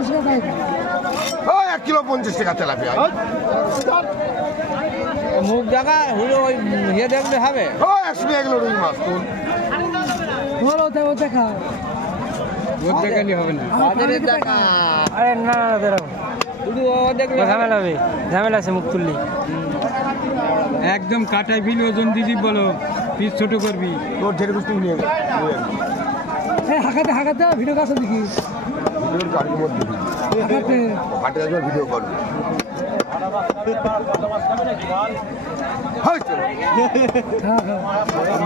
1 kilo 50 টাকা tilapia. মুখ দেখা হলো ওই ইয়ে দেখলে হবে। 100 টাকা কিলো রুই মাছ তো। দেখা দেখালি হবে না। বাজারের দেখা। আরে না না বেরো। শুধু ও দেখলে ঝামেলা হবে। ঝামেলা আছে মুখ তুললি। একদম কাটাই বিল ওজন দিদি বলো পিস ছোট করবি। তোর ছেড়ে বুঝতে নিয়ে হাঁকাতে ভিডিও কাছে দেখি ভিডিওর গাড়ির মধ্যে হাঁটে একবার ভিডিও করবি।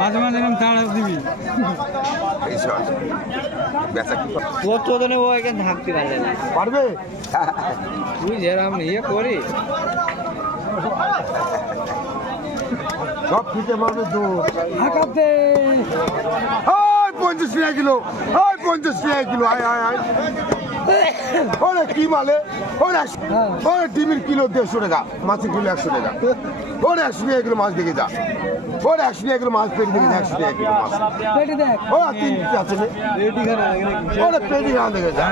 মাঝে মাঝে এরকম তাড়া দিবি ও এখানে থাকতে পারবে না পারবে তুই যেরকম ইয়ে করি সব ফিটে মারবে তো হাঁকাতে 50 টাকা কিলো 50 টাকা কিলো আয় আয় আয় ওরে কি মালে ওরে ডিমের কিলো 150 টাকা মাছের কিলো 100 টাকা ওরে 100 টাকা কিলো মাছ দেখে যা ওরে 100 টাকা কিলো মাছ পেটি দেখে 100 টাকা কিলো মাছ পেটি দেখ ও 3 আছে ওরে পেটি খান দেখে যা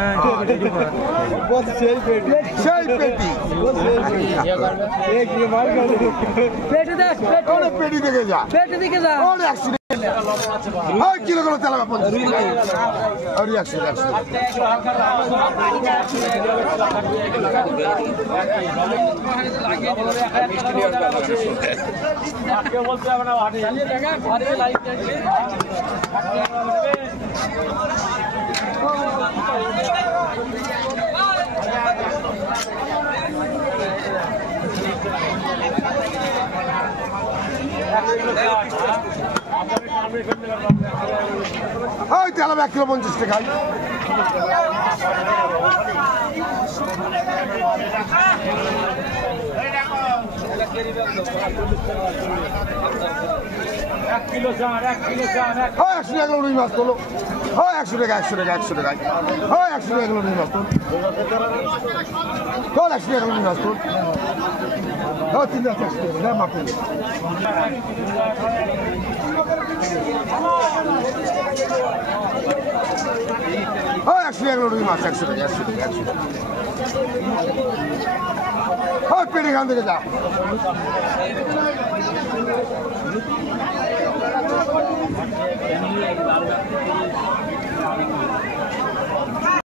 সেই পেটি পেটি দেখ ওরে পেটি দেখে যা পেটি দেখে যা ওরে 100 কিলো করে তেলাপা 50 আর 100 বলতে হবে না তেলাপা 1 কিলো 50 টাকা রুই মাছ তোলো 100 টাকা 100 টাকা 100 টাকা 100 টাকা কিলো রুই মাছ তোল 100 টাকা রুই মাছ তোল 3 টাকা 100 টাকা মাপ 100 টাকা রুই মাছ 100 টাকা 100 টাকা 100 টাকা পেটি খান থেকে যা